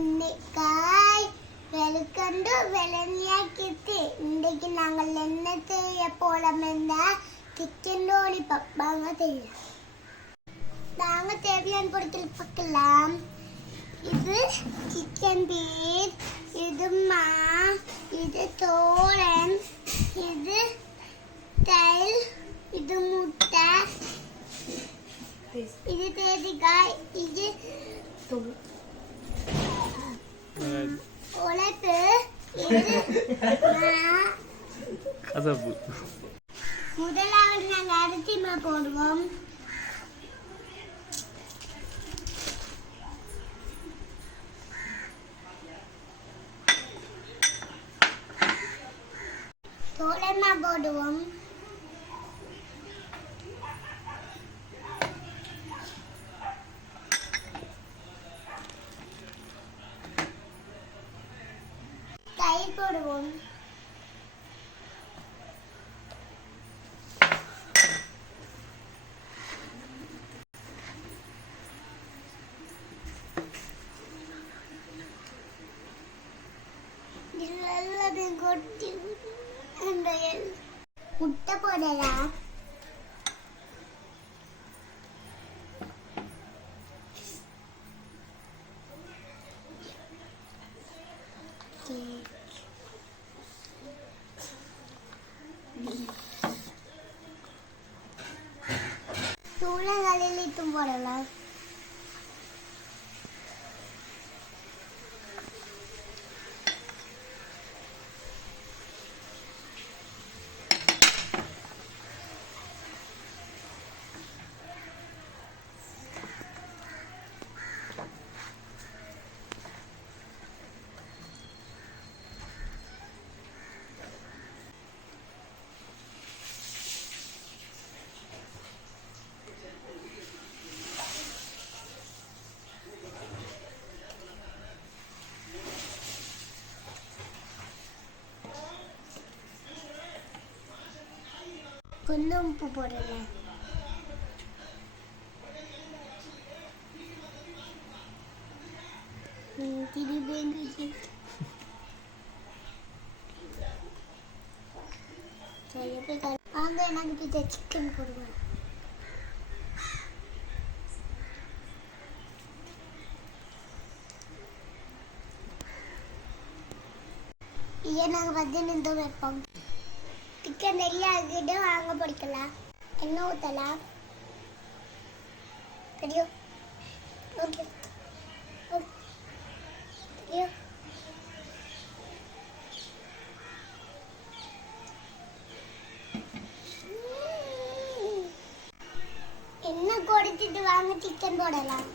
இன்னைக்காய் welcome to வெலனியா கிட்டி. இன்னைக்கு நாங்கள் என்ன செய்ய போறோம்னா சிக்கன் லாலிபாப் வாங்க செய்யலாம். நாங்க தேவையான பொருட்கள் பார்க்கலாம். இது சிக்கன் பீஸ், இது இது தோரன், இது தைல், இது முட்டை, இது தேதிக்காய், இது உழைப்பு, இது கசப்பு. முதலாவது நாங்கள் அரிசி மாவு போடுவோம். தோலமா போடுவோம். தயிர் போடுவோம். எல்லாத்தையும் கொட்டி முட்டை போடலாம். தூளங்களில் இட்டும் போடலாம். கொஞ்சம் உப்பு போடலாம். அங்க எனக்கு பிடிச்ச சிக்கன் போடுவேன். இதை நாங்கள் 10 நிமிஷம் வைப்போம். சிக்கன் நெல்லாக்கிட்டு வாங்க பிடிக்கலாம். எண்ணெய் ஊற்றலாம். தெரியும் ஓகே தெரியும். எண்ணெய் கொடுத்துட்டு வாங்க சிக்கன் போடலாம்.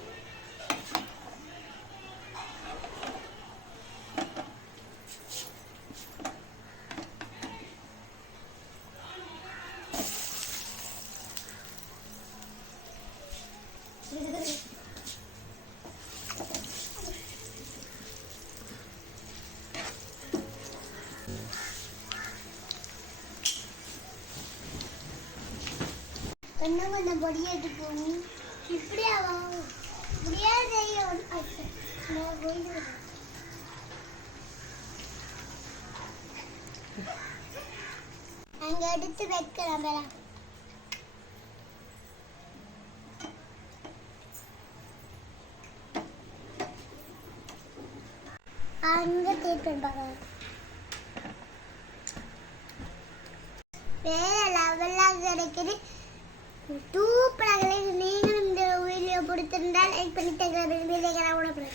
கொஞ்சம் கொஞ்சம் பொடியை எடுக்கும். இப்படியா இப்படியா செய்யும். அங்க எடுத்து வைக்கலாம். அங்க தேய்ப்பேன் பார்க்கலாம். வேற லெவலாக கிடைக்குது. சூப்பராக நீங்களும் இந்த வீடியோ பிடிச்சிருந்தால் லைக் பண்ணி தங்க கூட